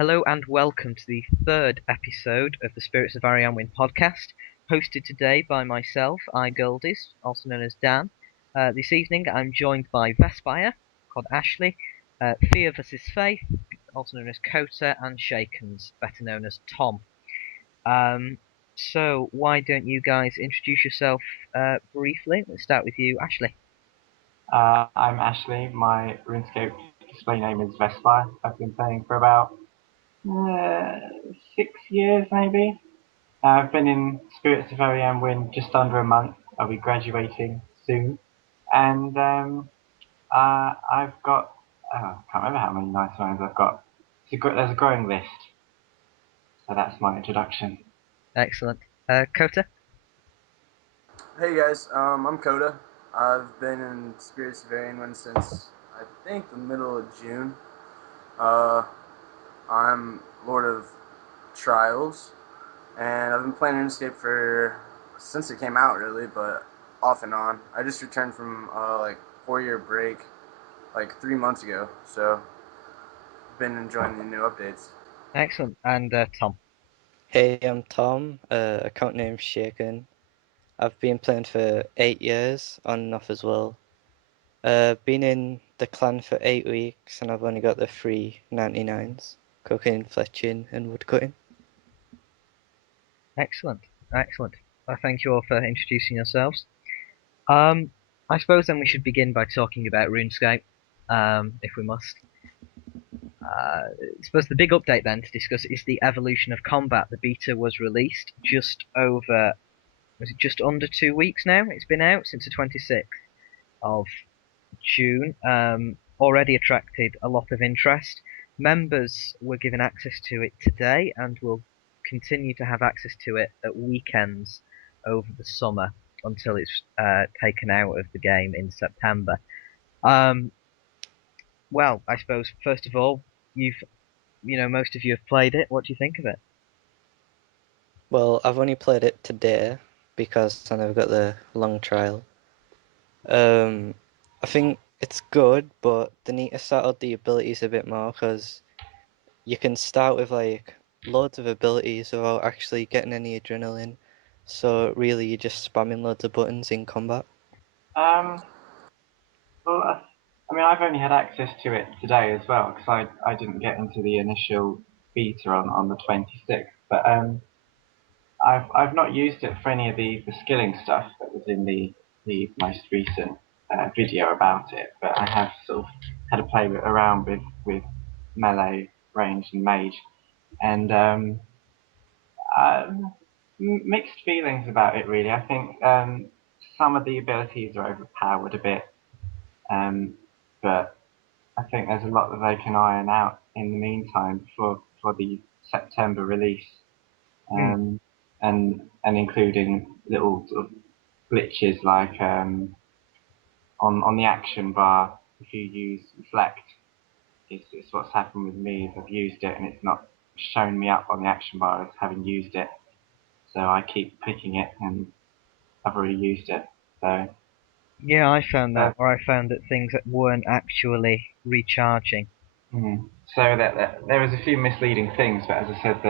Hello and welcome to the third episode of the Spirits of Arianwyn podcast, hosted today by myself, Goldies, also known as Dan. This evening I'm joined by Vespire, called Ashley, Fear vs. Faith, also known as Kota, and Shakens, better known as Tom. So why don't you guys introduce yourself briefly? Let's start with you, Ashley. I'm Ashley. My RuneScape display name is Vespire. I've been playing for about 6 years, maybe. I've been in Spirits of Arianwyn just under a month. I'll be graduating soon, and I've got I can't remember how many nice ones I've got. There's a growing list, so that's my introduction. Excellent. Kota? Hey guys, I'm Coda. I've been in Spirits of Arianwyn since I think the middle of June. Uh, I'm Lord of Trials, and I've been playing RuneScape for since it came out, really, but off and on. I just returned from like 4 year break, like 3 months ago, so been enjoying the new updates. Excellent. And Tom? Hey, I'm Tom, account name Shaken. I've been playing for 8 years, on and off as well. Been in the clan for 8 weeks, and I've only got the 399s, cooking, fletching, and woodcutting. Excellent. Excellent. Thank you all for introducing yourselves. I suppose then we should begin by talking about RuneScape, if we must. I suppose the big update then to discuss is the evolution of combat. The beta was released was it just under 2 weeks now? It's been out since the 26th of June. Already attracted a lot of interest. Members were given access to it today and will continue to have access to it at weekends over the summer until it's taken out of the game in September. Um, well, I suppose first of all, most of you have played it. What do you think of it? Well, I've only played it today because I never got the long trial. I think it's good, but they need to start out the abilities a bit more because you can start with like loads of abilities without actually getting any adrenaline. So really, you're just spamming loads of buttons in combat. Um, well, I mean, I've only had access to it today as well because I didn't get into the initial beta on the 26th, but I've not used it for any of the skilling stuff that was in the most recent video about it, but I have sort of had to play around with melee, range, and mage, and mixed feelings about it really. I think some of the abilities are overpowered a bit, um, but I think there's a lot that they can iron out in the meantime for the September release. Hmm. And including little sort of glitches like on the action bar, if you use reflect, it's what's happened with me is I've used it and it's not showing me up on the action bar as having used it, so I keep picking it and I've already used it. So Yeah, I found uh, that, or I found that things that weren't actually recharging. so that there was a few misleading things, but as I said,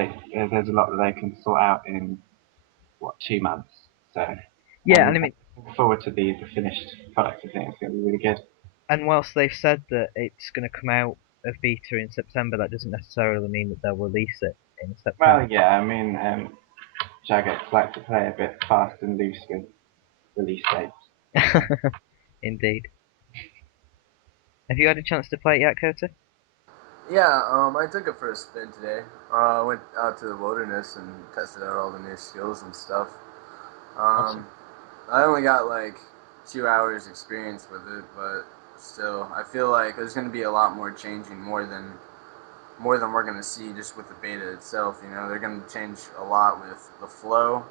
there's a lot that they can sort out in what 2 months. So Yeah, and I I'm mean, looking forward to the finished product. I think it's going to be really good. and whilst they've said that it's going to come out of beta in September, that doesn't necessarily mean that they'll release it in September. Well, yeah, I mean, Jagex like to play a bit fast and loose with release dates. Indeed. Have you had a chance to play it yet, Kota? Yeah, I took it for a spin today. Went out to the wilderness and tested out all the new skills and stuff. Awesome. Um, I only got like 2 hours experience with it, but still, I feel like there's going to be a lot more changing, more than we're going to see just with the beta itself. You know, they're going to change a lot with the flow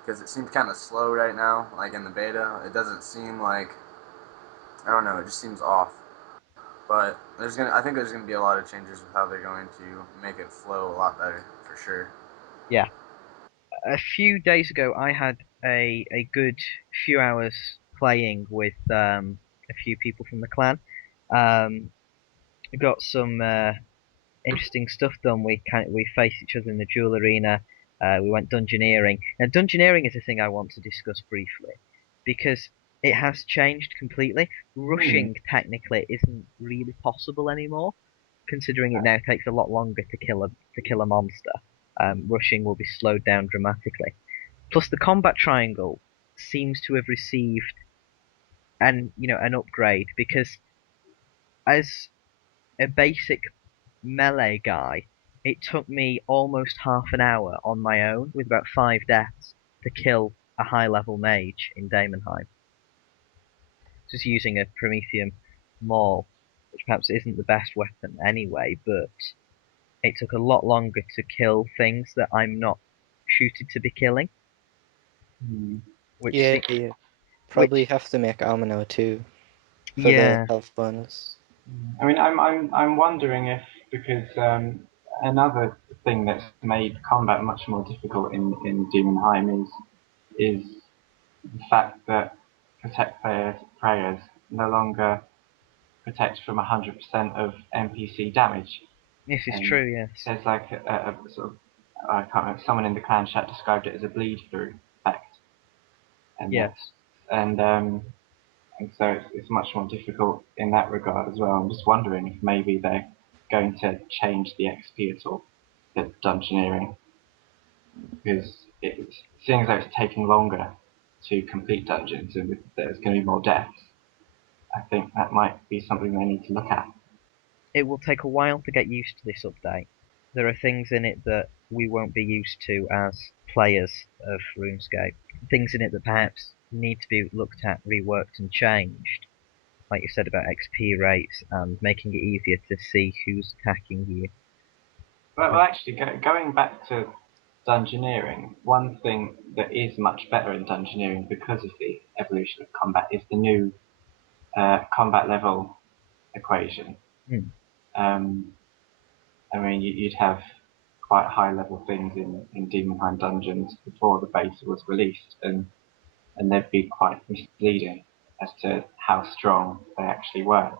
because it seems kind of slow right now. Like in the beta, it doesn't seem like, I don't know, it just seems off. But I think there's gonna be a lot of changes with how they're going to make it flow a lot better for sure. Yeah. A few days ago, I had a good few hours playing with a few people from the clan. I got some interesting stuff done. We faced each other in the duel arena. We went dungeoneering. Now, dungeoneering is a thing I want to discuss briefly because it has changed completely. Rushing technically isn't really possible anymore, considering it now takes a lot longer to kill a monster. Rushing will be slowed down dramatically. Plus, the combat triangle seems to have received an upgrade because as a basic melee guy, it took me almost half an hour on my own with about 5 deaths to kill a high level mage in Daemonheim. Just using a Prometheum Maul, which perhaps isn't the best weapon anyway, but it took a lot longer to kill things that I'm not suited to be killing. Which Yeah, se- you probably which have to make armor now too for the yeah, health bonus. I mean, I'm wondering if because another thing that's made combat much more difficult in Demonheim is the fact that protect prayers no longer protect from 100% of NPC damage. this is And true. Yes, there's like a sort of I can't remember, someone in the clan chat described it as a bleed through effect, and yes. that's and so it's much more difficult in that regard as well. I'm just wondering if maybe they're going to change the XP at all for dungeoneering because seeing as though it's taking longer to complete dungeons and there's going to be more deaths, I think that might be something they need to look at. It will take a while to get used to this update. There are things in it that we won't be used to as players of RuneScape. Things in it that perhaps need to be looked at, reworked, and changed. Like you said about XP rates and making it easier to see who's attacking you. Well, actually, going back to dungeoneering, one thing that is much better in dungeoneering because of the evolution of combat is the new combat level equation. Hmm. I mean, you'd have quite high level things in Demonheim dungeons before the beta was released, and they'd be quite misleading as to how strong they actually were.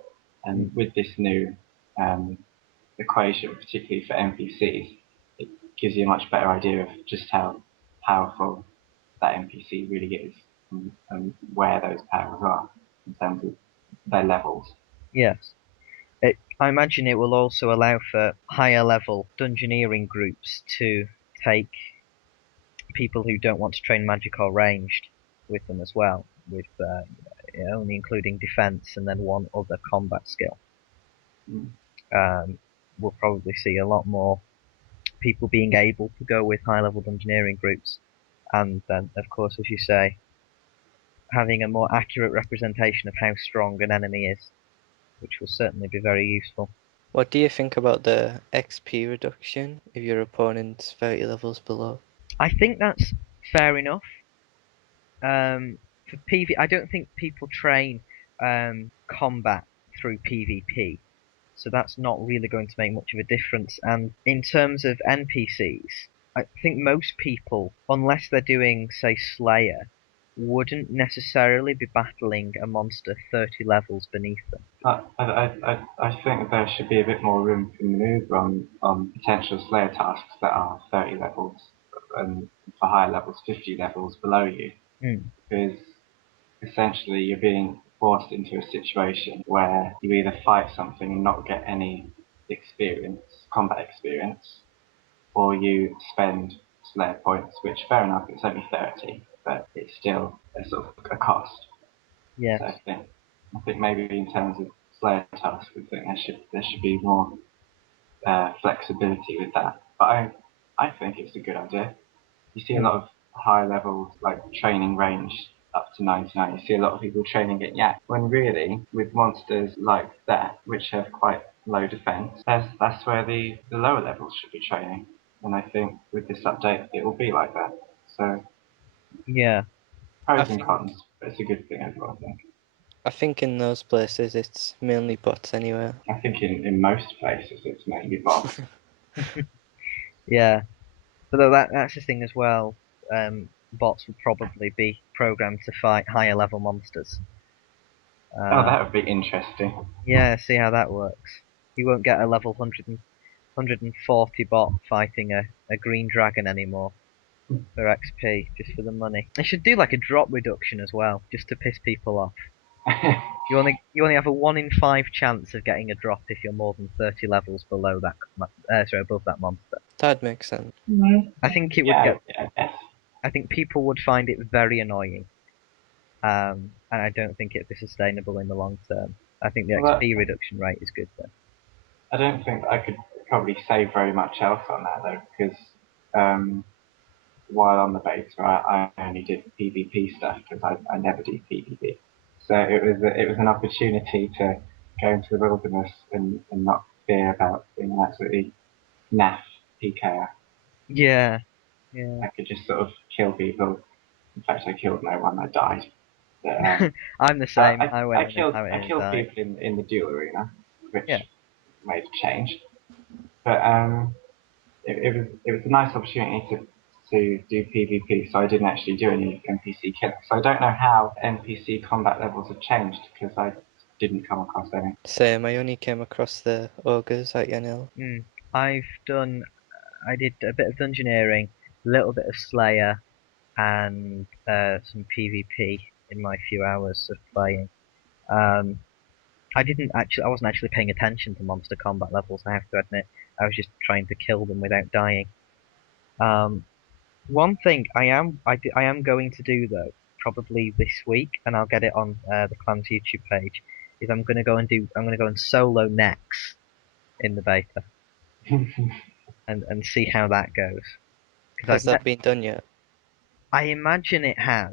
Hmm. And with this new um, equation, particularly for NPCs, it gives you a much better idea of just how powerful that NPC really is and where those powers are in terms of their levels. Yes. I imagine it will also allow for higher level dungeoneering groups to take people who don't want to train magic or ranged with them as well, with only including defense and then one other combat skill. Mm. We'll probably see a lot more people being able to go with high level dungeoneering groups, and then, of course, as you say, having a more accurate representation of how strong an enemy is, which will certainly be very useful. What do you think about the XP reduction if your opponent's 30 levels below? I think that's fair enough. For PV, I don't think people train combat through PvP, so that's not really going to make much of a difference. And in terms of NPCs, I think most people, unless they're doing, say, Slayer, wouldn't necessarily be battling a monster 30 levels beneath them. I think there should be a bit more room for manoeuvre on potential Slayer tasks that are 30 levels and for higher levels 50 levels below you, Mm, because essentially you're being forced into a situation where you either fight something and not get any combat experience, or you spend Slayer points, which fair enough, it's only 30, but it's still a sort of a cost. yes. So I think maybe in terms of Slayer tasks, I think there should be more flexibility with that. But I think it's a good idea. You see a lot Mm, of high levels like training range up to 99. You see a lot of people training at Yak. When really, with monsters like that, which have quite low defense, that's where the lower levels should be training. And I think with this update, it will be like that. So yeah. I pros and think cons, but it's a good thing overall, I think. I think in those places it's mainly bots anyway. I think in most places it's mainly bots. Yeah. But that's the thing as well. Bots will probably be programmed to fight higher level monsters. Oh, Uh, that would be interesting. yeah, see how that works. You won't get a level 100. 140 bot fighting a green dragon anymore for XP, just for the money. They should do like a drop reduction as well, just to piss people off. You only have a 1 in 5 chance of getting a drop if you're more than 30 levels below that, above that monster. That makes sense. I think it would yeah, get. yeah, I guess. I think people would find it very annoying, and I don't think it'd be sustainable in the long term. I think the Well, XP reduction rate is good though. I don't think I could probably say very much else on that though, because while on the beta, I only did PvP stuff because I never do PvP. So it was an opportunity to go into the wilderness and not fear about being an absolutely naff PKer. Yeah. I could just sort of kill people. In fact, I killed no one. I died. But, I'm the same. I went in and I killed died. people in the duel arena, which Yeah. made a change. But it was a nice opportunity to do PvP, so I didn't actually do any NPC killing. So I don't know how NPC combat levels have changed because I didn't come across any. Same, I only came across the ogres at Yanil. I did a bit of dungeoneering, a little bit of Slayer, and some PvP in my few hours of playing. I wasn't actually paying attention to monster combat levels, I have to admit. I was just trying to kill them without dying. One thing I am going to do though, probably this week, and I'll get it on the clan's YouTube page, is I'm gonna go and solo Nex in the beta and see how that goes. Because Has that been done yet? I imagine it has.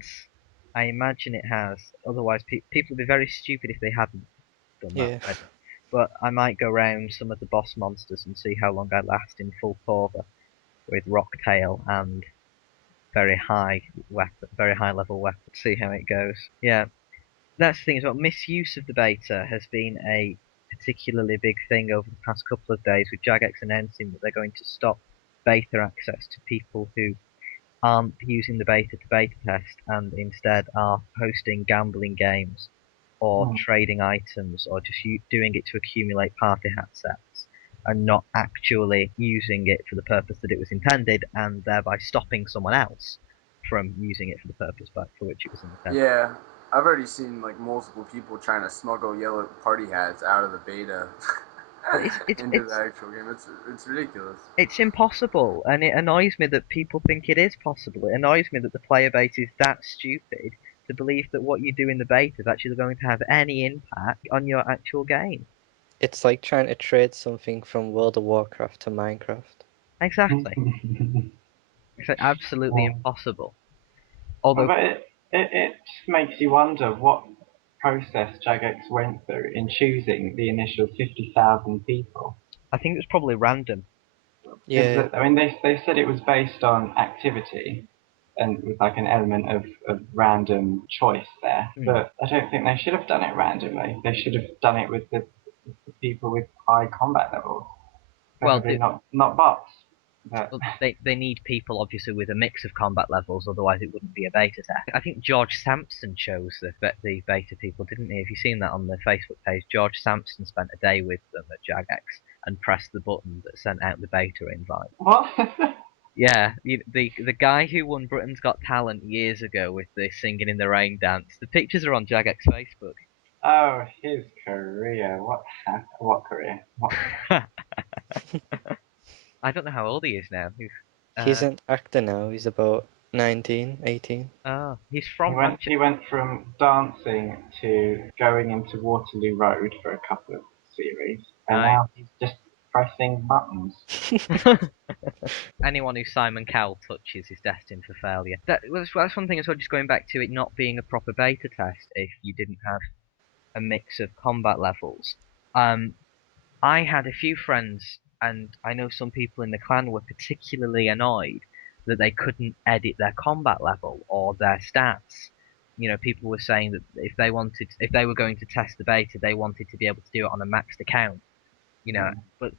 I imagine it has. Otherwise, people would be very stupid if they hadn't done that Yeah. already. But I might go round some of the boss monsters and see how long I last in full Corva with Rocktail and very high level weapon. See how it goes. Yeah, that's the thing as well. Misuse of the beta has been a particularly big thing over the past couple of days, with Jagex announcing that they're going to stop beta access to people who aren't using the beta to beta test and instead are hosting gambling games or trading items or just doing it to accumulate party hat sets and not actually using it for the purpose that it was intended and thereby stopping someone else from using it for the purpose for which it was intended. Yeah, I've already seen like multiple people trying to smuggle yellow party hats out of the beta Well, into the actual game. It's ridiculous. it's impossible, and it annoys me that people think it is possible. It annoys me that the player base is that stupid to believe that what you do in the beta is actually going to have any impact on your actual game. It's like trying to trade something from World of Warcraft to Minecraft. Exactly. It's like absolutely impossible. Although But it just makes you wonder what process Jagex went through in choosing the initial 50,000 people. I think it was probably random. Yeah, I mean, they said it was based on activity and with like an element of random choice there. But I don't think they should have done it randomly. They should have done it with the people with high combat levels. Well, Preferably not bots. But they need people obviously with a mix of combat levels, otherwise it wouldn't be a beta test. I think George Sampson chose the beta people, didn't he? Have you seen that on the Facebook page? George Sampson spent a day with them at Jagex and pressed the button that sent out the beta invite. what? Yeah, the guy who won Britain's Got Talent years ago with the Singing in the Rain dance. The pictures are on Jagex Facebook. Oh, his career. What career? What? I don't know how old he is now. he's an actor now. He's about 19, 18. He's from He Manchester. went from dancing to going into Waterloo Road for a couple of series, and Right. now he's just pressing buttons. Anyone who Simon Cowell touches is destined for failure. That's one thing as well, just going back to it not being a proper beta test if you didn't have a mix of combat levels. I had a few friends, and I know some people in the clan were particularly annoyed that they couldn't edit their combat level or their stats. You know, people were saying that if they were going to test the beta, they wanted to be able to do it on a maxed account. You know, but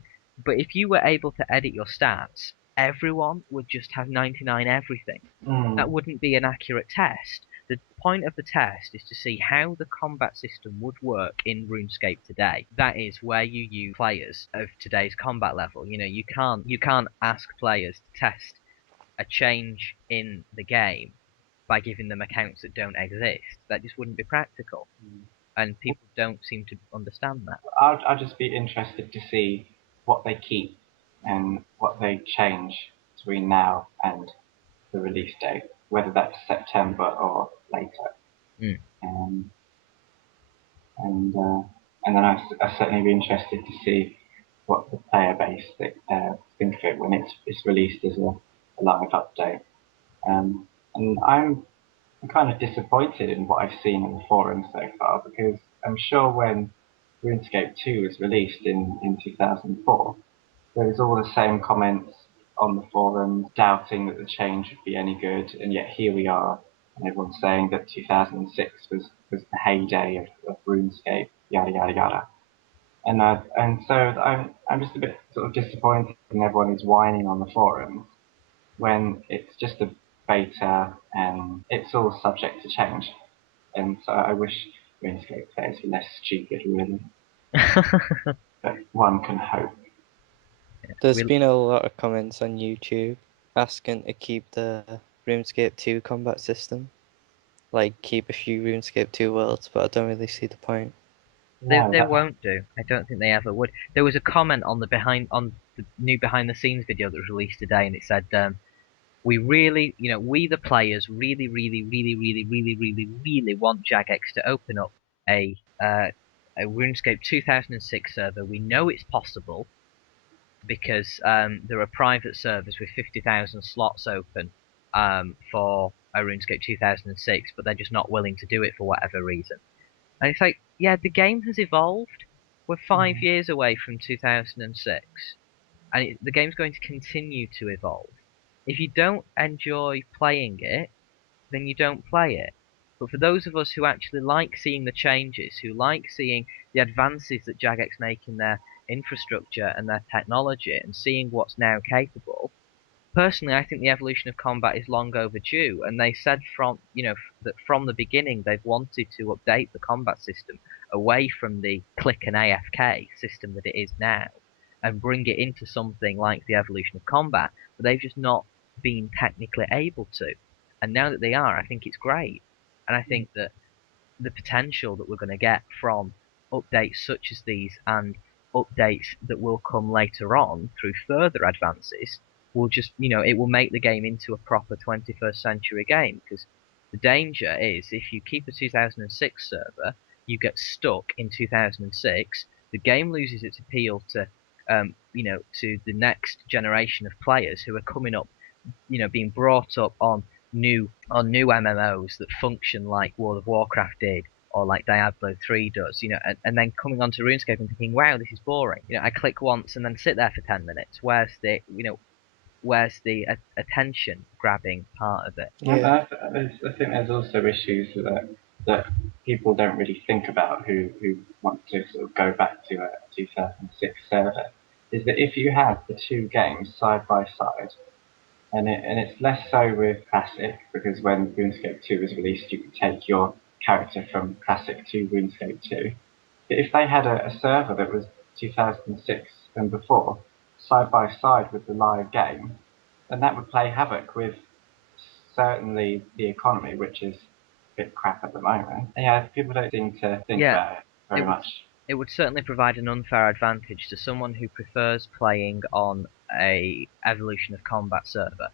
if you were able to edit your stats, everyone would just have 99 everything. That wouldn't be an accurate test. The point of the test is to see how the combat system would work in RuneScape today. That is where you use players of today's combat level. You can't ask players to test a change in the game by giving them accounts that don't exist. That just wouldn't be practical, and people don't seem to understand that. I'll just be interested to see what they keep and what they change between now and the release date, whether that's September or later. Mm. And and then I'd certainly be interested to see what the player base think of it when it's released as a live update. And I'm kind of disappointed in what I've seen on the forums so far, because I'm sure when RuneScape 2 was released in 2004, there was all the same comments on the forums doubting that the change would be any good, and yet here we are, and everyone's saying that 2006 was the heyday of RuneScape, yada yada yada. And so I'm just a bit sort of disappointed when everyone is whining on the forums when it's just a beta and it's all subject to change. And so I wish RuneScape players were less stupid, really. But one can hope. There's been a lot of comments on YouTube asking to keep the RuneScape 2 combat system. Like, keep a few RuneScape 2 worlds, but I don't really see the point. They won't do. I don't think they ever would. There was a comment on the new behind the scenes video that was released today, and it said, we really, we the players really, really, really, really, really, really, really want Jagex to open up a RuneScape 2006 server. We know it's possible because there are private servers with 50,000 slots open for a RuneScape 2006, but they're just not willing to do it for whatever reason. And it's like, yeah, the game has evolved. We're 5 years away from 2006, and the game's going to continue to evolve. If you don't enjoy playing it, then you don't play it. But for those of us who actually like seeing the changes, who like seeing the advances that Jagex make in their infrastructure and their technology, and seeing what's now capable, personally, I think the evolution of combat is long overdue, and they said that from the beginning they've wanted to update the combat system away from the click and AFK system that it is now, and bring it into something like the evolution of combat, but they've just not been technically able to. And now that they are, I think it's great, and I think that the potential that we're going to get from updates such as these and updates that will come later on through further advances will just, it will make the game into a proper 21st century game. Because the danger is, if you keep a 2006 server, you get stuck in 2006, the game loses its appeal to, to the next generation of players who are coming up, being brought up on new MMOs that function like World of Warcraft did, or like Diablo 3 does, and then coming onto RuneScape and thinking, wow, this is boring. I click once and then sit there for 10 minutes. Where's the attention grabbing part of it? Yeah. I think there's also issues that people don't really think about who want to sort of go back to a 2006 server. Is that if you have the two games side by side, and it's less so with Classic, because when RuneScape 2 was released, you could take your character from Classic to RuneScape 2. But if they had a server that was 2006 and before, side by side with the live game, then that would play havoc with certainly the economy, which is a bit crap at the moment. And yeah, people don't seem to think about it very much. It would certainly provide an unfair advantage to someone who prefers playing on a Evolution of Combat server,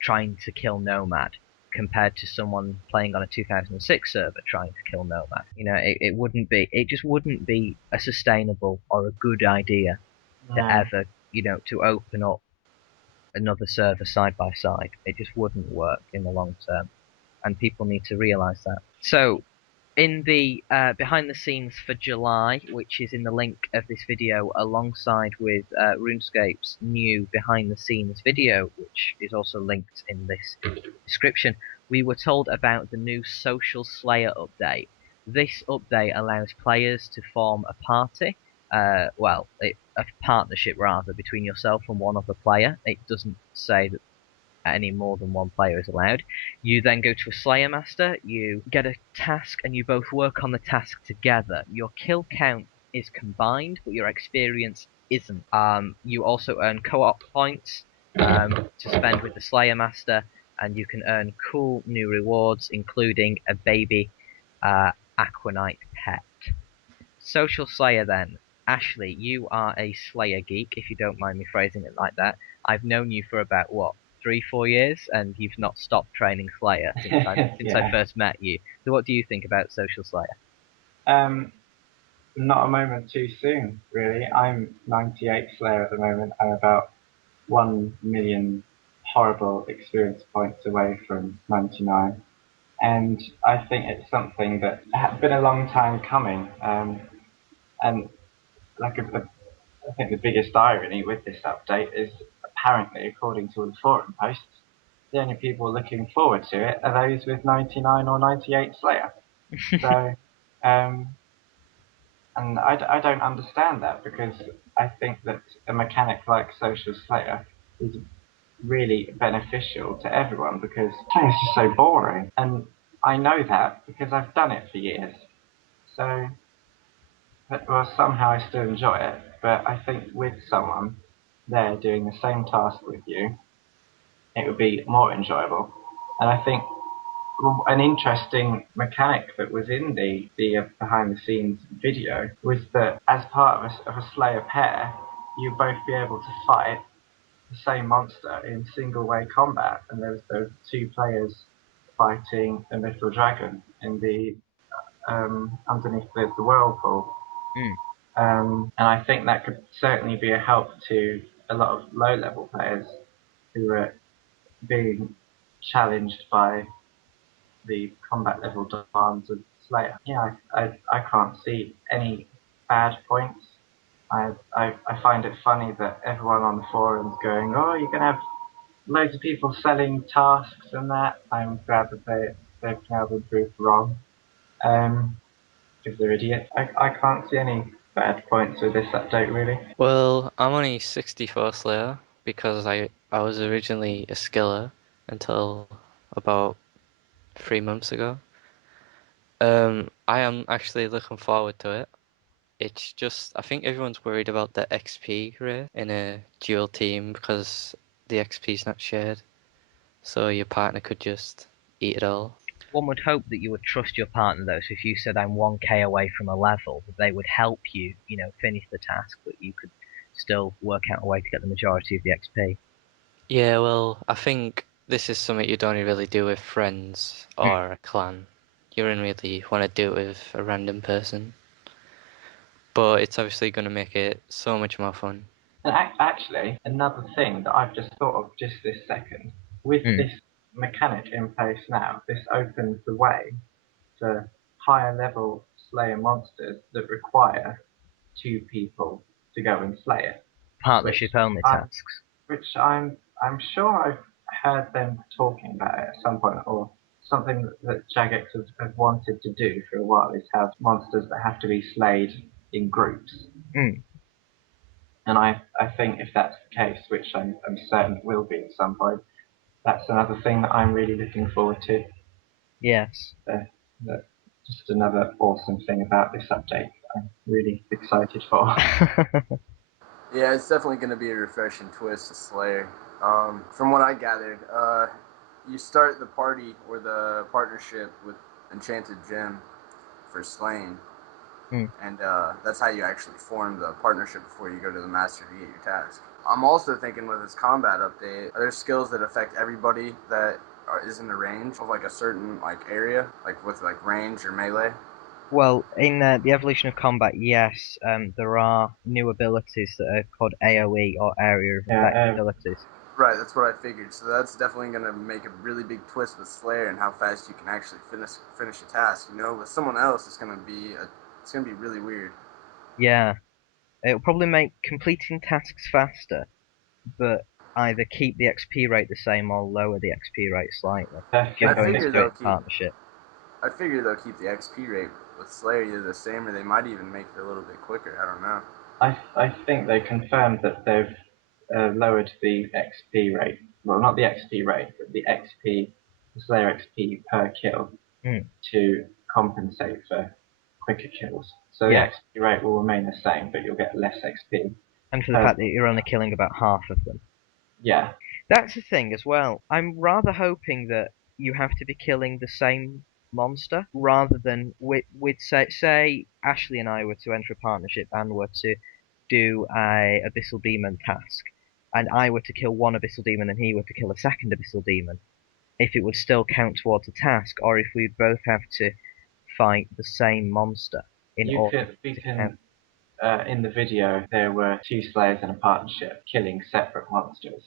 trying to kill Nomad, compared to someone playing on a 2006 server trying to kill Nomad. It just wouldn't be a sustainable or a good idea to ever, to open up another server side by side. It just wouldn't work in the long term, and people need to realize that. So, in the behind the scenes for July, which is in the link of this video, alongside with RuneScape's new behind the scenes video, which is also linked in this description, we were told about the new Social Slayer update. This update allows players to form a party, a partnership rather, between yourself and one other player. It doesn't say that any more than one player is allowed. You then go to a Slayer Master, you get a task, and you both work on the task together. Your kill count is combined, but your experience isn't. You also earn co-op points to spend with the Slayer Master, and you can earn cool new rewards, including a baby Aquanite pet. Social Slayer then. Ashley, you are a Slayer geek, if you don't mind me phrasing it like that. I've known you for about, what, 3-4 years, and you've not stopped training Slayer since I Yeah. first met you. So what do you think about Social Slayer? Not a moment too soon, really. I'm 98 Slayer at the moment. I'm about 1 million horrible experience points away from 99. And I think it's something that has been a long time coming. And like I think the biggest irony with this update is apparently, according to the forum posts, the only people looking forward to it are those with 99 or 98 Slayer. So, and I don't understand that, because I think that a mechanic like Social Slayer is really beneficial to everyone, because it's just so boring. And I know that because I've done it for years. So, well, somehow I still enjoy it, but I think with someone there doing the same task with you, it would be more enjoyable. And I think an interesting mechanic that was in the behind the scenes video was that as part of a Slayer pair, you both be able to fight the same monster in single way combat, and there was 2 players fighting a little dragon in the underneath the whirlpool. Mm. And I think that could certainly be a help to a lot of low level players who are being challenged by the combat level demands of Slayer. Yeah, I can't see any bad points. I find it funny that everyone on the forums going, oh, you're going to have loads of people selling tasks and that. I'm glad that they've now been proved wrong. Because they're idiots. I can't see any bad points with this update, really. Well, I'm only 64 Slayer because I was originally a skiller until about 3 months ago. I am actually looking forward to it. It's just I think everyone's worried about the XP rate in a dual team because the XP is not shared, so your partner could just eat it all. One would hope that you would trust your partner, though. So if you said I'm 1k away from a level, that they would help you, finish the task, but you could still work out a way to get the majority of the XP. Yeah, well, I think this is something you'd only really do with friends or a clan. You wouldn't really want to do it with a random person. But it's obviously going to make it so much more fun. And actually, another thing that I've just thought of just this second, with Mm. this mechanic in place now, this opens the way to higher level Slayer monsters that require 2 people to go and slay it. Partnership only I, tasks. which I'm sure I've heard them talking about it at some point, or something that Jagex has wanted to do for a while is have monsters that have to be slayed in groups. Mm. And I think if that's the case, which I'm certain it will be at some point, that's another thing that I'm really looking forward to. Yes. Just another awesome thing about this update I'm really excited for. Yeah, it's definitely going to be a refreshing twist to Slayer. From what I gathered, you start the party or the partnership with Enchanted Gem for slaying, Mm. and that's how you actually form the partnership before you go to the master to get your task. I'm also thinking with this combat update, are there skills that affect everybody that is in the range of like a certain like area, like with like range or melee? Well, in the evolution of combat, yes, there are new abilities that are called AoE, or area of effect abilities. Right, that's what I figured. So that's definitely going to make a really big twist with Slayer and how fast you can actually finish a task. You know, with someone else, it's going to be really weird. Yeah, it'll probably make completing tasks faster, but either keep the XP rate the same or lower the XP rate slightly if you're I going figure straight they'll to keep. partnership. I figure they'll keep the XP rate with Slayer either the same, or they might even make it a little bit quicker. I don't know. I think they confirmed that they've lowered the XP rate. Well, not the XP rate, but the Slayer XP per kill to compensate for quicker kills. So the XP rate will remain the same, but you'll get less XP. And for the fact that you're only killing about half of them. Yeah. That's the thing as well. I'm rather hoping that you have to be killing the same monster rather than with say Ashley and I were to enter a partnership and were to do a Abyssal Demon task, and I were to kill one Abyssal Demon and he were to kill a second Abyssal Demon, if it would still count towards a task, or if we'd both have to fight the same monster in order to count. In the video, there were 2 Slayers in a partnership killing separate monsters.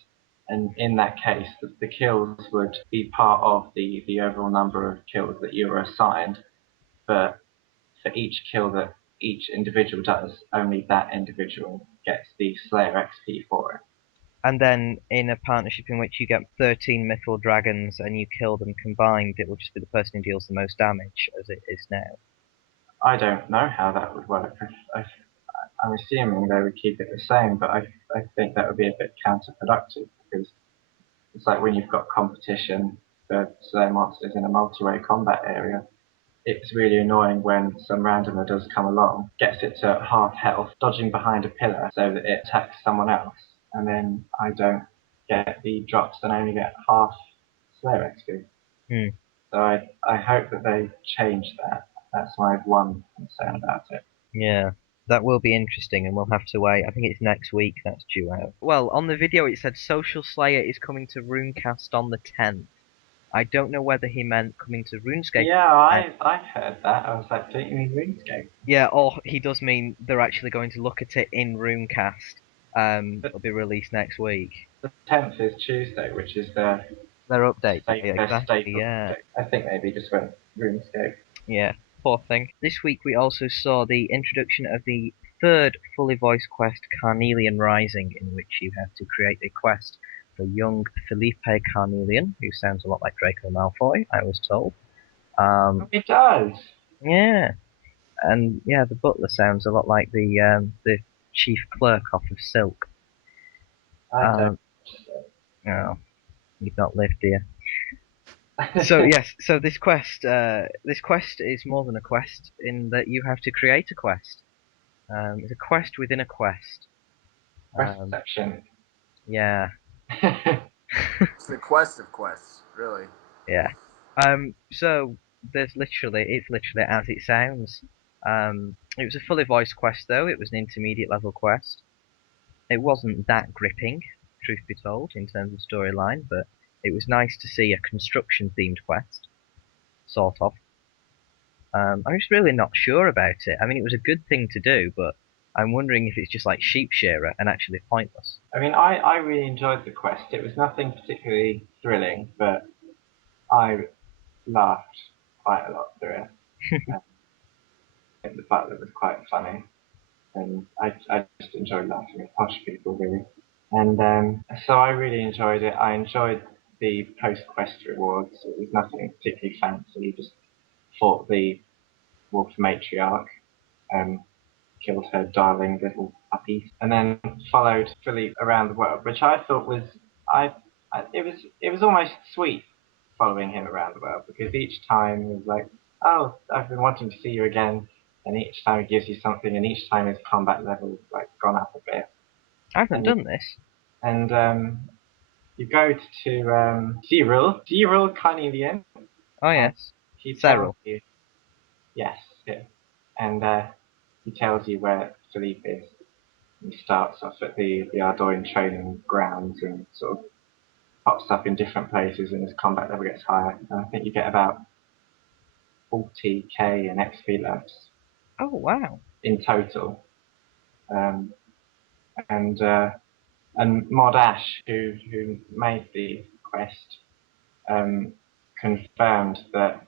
And in that case, the kills would be part of the overall number of kills that you were assigned. But for each kill that each individual does, only that individual gets the Slayer XP for it. And then in a partnership in which you get 13 Mythal Dragons and you kill them combined, it will just be the person who deals the most damage, as it is now. I don't know how that would work. I'm assuming they would keep it the same, but I think that would be a bit counterproductive, because it's like when you've got competition for Slayer monsters in a multi-way combat area, it's really annoying when some randomer does come along, gets it to half health, dodging behind a pillar so that it attacks someone else, and then I don't get the drops and I only get half Slayer XP. So I hope that they change that. That's my one concern about it. Yeah, that will be interesting, and we'll have to wait. I think it's next week that's due out. Well, on the video it said Social Slayer is coming to RuneCast on the 10th. I don't know whether he meant coming to RuneScape. Yeah, I heard that. I was like, don't you mean RuneScape? Yeah, or he does mean they're actually going to look at it in RuneCast. It'll be released next week. The 10th is Tuesday, which is their update. exactly. Yeah. I think maybe just went RuneScape. Yeah, poor thing. This week we also saw the introduction of the third fully voiced quest, Carnillean Rising, in which you have to create a quest for young Felipe Carnillean, who sounds a lot like Draco Malfoy, I was told. It does. Yeah, and yeah, the butler sounds a lot like the chief clerk off of Silk. I don't. Oh, you've not lived here. So yes, so this quest is more than a quest in that you have to create a quest. It's a quest within a quest. Questception. Yeah. It's the quest of quests, really. Yeah. So it's literally as it sounds. It was a fully voiced quest though. It was an intermediate level quest. It wasn't that gripping, truth be told, in terms of storyline, but it was nice to see a construction themed quest, sort of. I'm just really not sure about it. I mean, it was a good thing to do, but I'm wondering if it's just like Sheep Shearer and actually pointless. I mean, I really enjoyed the quest. It was nothing particularly thrilling, but I laughed quite a lot through it. The butler was quite funny, and I just enjoyed laughing at posh people, really. And so I really enjoyed it. I enjoyed the post-quest rewards. It was nothing particularly fancy. You just fought the wolf matriarch, killed her darling little puppies, and then followed Philippe around the world, which I thought was it was almost sweet following him around the world, because each time he was like, "Oh, I've been wanting to see you again," and each time he gives you something, and each time his combat level's like gone up a bit. I haven't done this. And you go to Cyril Carnelian. Oh yes, He tells Cyril. you, yes, yeah. And he tells you where Philippe is. He starts off at the Ardoin training grounds and sort of pops up in different places, and his combat level gets higher. And I think you get about 40k in XP levels. Oh wow. In total. And Mod Ash, who made the quest, confirmed that,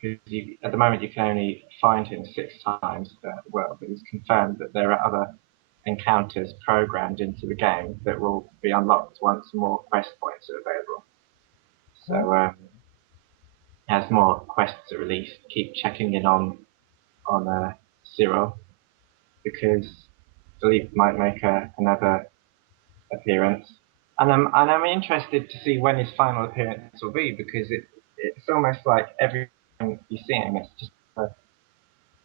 because at the moment you can only find him 6 times throughout the world, but he's confirmed that there are other encounters programmed into the game that will be unlocked once more quest points are available. So as more quests are released, keep checking in on Cyril, because Philippe might make another appearance. And I'm interested to see when his final appearance will be, because it's almost like every time you see him, it's just a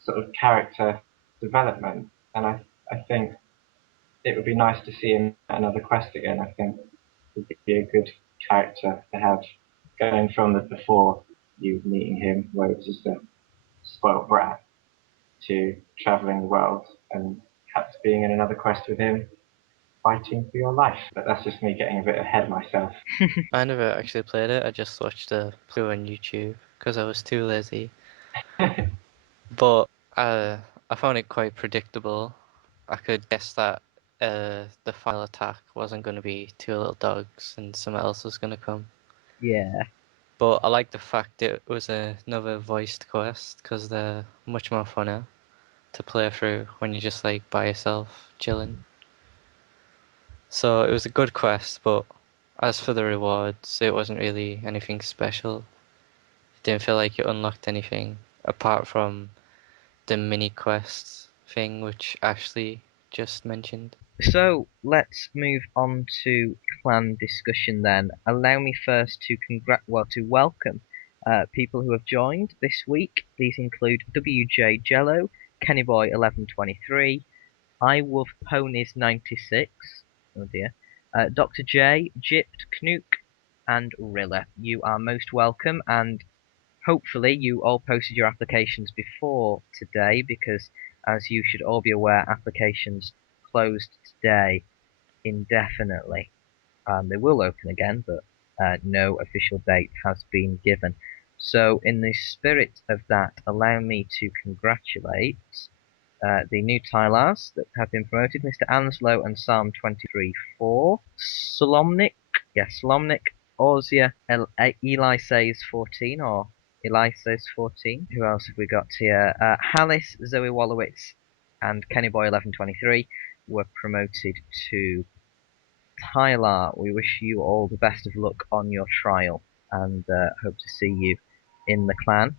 sort of character development. And I think it would be nice to see him at another quest again. I think would be a good character to have, going from the before you meeting him, where it's just a spoiled brat, to traveling the world and perhaps being in another quest with him, fighting for your life. But that's just me getting a bit ahead of myself. I never actually played it. I just watched a playthrough on YouTube because I was too lazy. But I found it quite predictable. I could guess that the final attack wasn't going to be two little dogs and someone else was going to come. Yeah. But I like the fact it was another voiced quest because they're much more funner to play through when you're just like by yourself chilling. So it was a good quest, but as for the rewards, it wasn't really anything special. It didn't feel like it unlocked anything apart from the mini quests thing which Ashley just mentioned. So let's move on to clan discussion then. Allow me first to to welcome people who have joined this week. These include WJ Jello, Kennyboy 1123, iWolf Ponies 96, oh dear, Dr. J, Gypt, Knook, and Rilla. You are most welcome, and hopefully you all posted your applications before today, because as you should all be aware, applications closed today indefinitely. They will open again, but no official date has been given. So in the spirit of that, allow me to congratulate the new Tylars that have been promoted, Mr. Anslow and Psalm 23:4, Solomnik, yes, Solomnik, Orzia, Eli says 14, or Eli says 14. Who else have we got here? Hallis, Zoe Wallowitz, and Kennyboy 1123 were promoted to Tyler. We wish you all the best of luck on your trial, and hope to see you in the clan.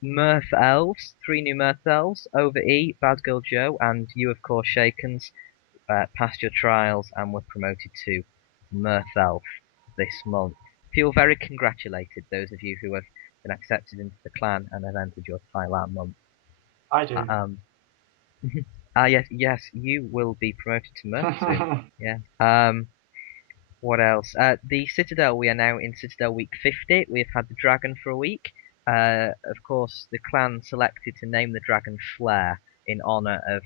Mirth Elves, 3 new Mirth Elves, Over E, Bad Girl Joe, and you, of course, Shakens, passed your trials and were promoted to Mirth Elf this month. Feel very congratulated, those of you who have been accepted into the clan and have entered your Tyler month. I do. Yes, you will be promoted to Mirth soon. Yeah. What else? The Citadel. We are now in Citadel week 50. We've had the dragon for a week. Of course, the clan selected to name the dragon Flare in honor of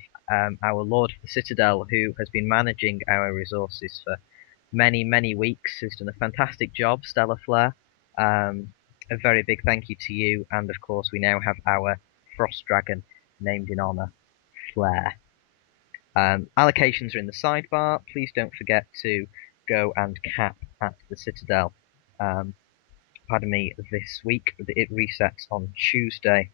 our Lord of the Citadel, who has been managing our resources for many, many weeks. Who's done a fantastic job, Stella Flare. A very big thank you to you, and of course, we now have our Frost Dragon named in honor, Flare. Allocations are in the sidebar. Please don't forget to go and cap at the Citadel. Pardon me, this week. It resets on Tuesday.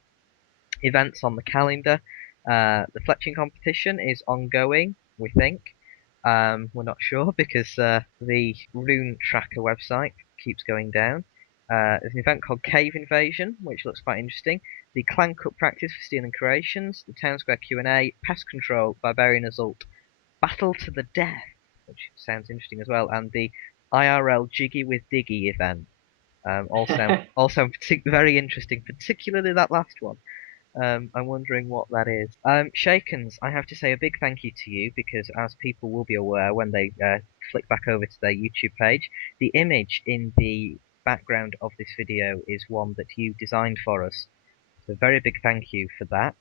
Events on the calendar. The fletching competition is ongoing, we think. We're not sure because the Rune Tracker website keeps going down. There's an event called Cave Invasion, which looks quite interesting. The Clan Cup practice for stealing creations, the Town Square Q&A, Pest Control, Barbarian Assault, Battle to the Death, which sounds interesting as well, and the IRL Jiggy with Diggy event. All sound very interesting, particularly that last one. I'm wondering what that is. Shakens, I have to say a big thank you to you, because as people will be aware when they flick back over to their YouTube page, the image in the background of this video is one that you designed for us. So very big thank you for that.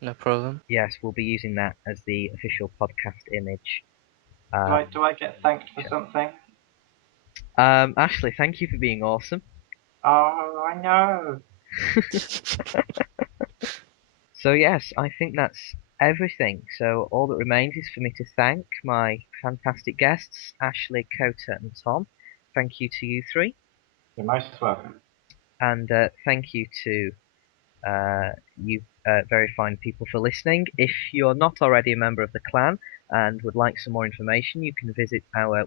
No problem. Yes, we'll be using that as the official podcast image. Do I get thanked for something? Ashley, thank you for being awesome. Oh, I know. So yes, I think that's everything. So all that remains is for me to thank my fantastic guests, Ashley, Kota, and Tom. Thank you to you three. You're most welcome. And thank you to you very fine people for listening. If you're not already a member of the clan and would like some more information, you can visit our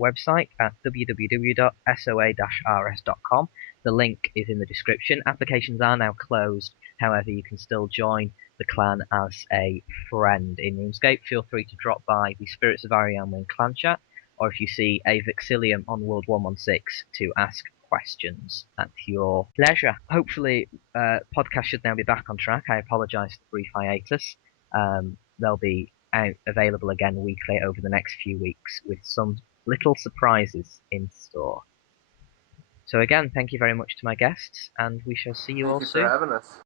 website at www.soa-rs.com. The link is in the description. Applications are now closed However, you can still join the clan as a friend in RuneScape. Feel free to drop by the Spirits of Arianwyn clan chat, or if you see a Vixilium on World 116, to ask questions at your leisure. Hopefully, podcast should now be back on track. I apologise for the brief hiatus. They'll be available again weekly over the next few weeks with some little surprises in store. So again, thank you very much to my guests, and we shall see you all Thank you for soon. having us.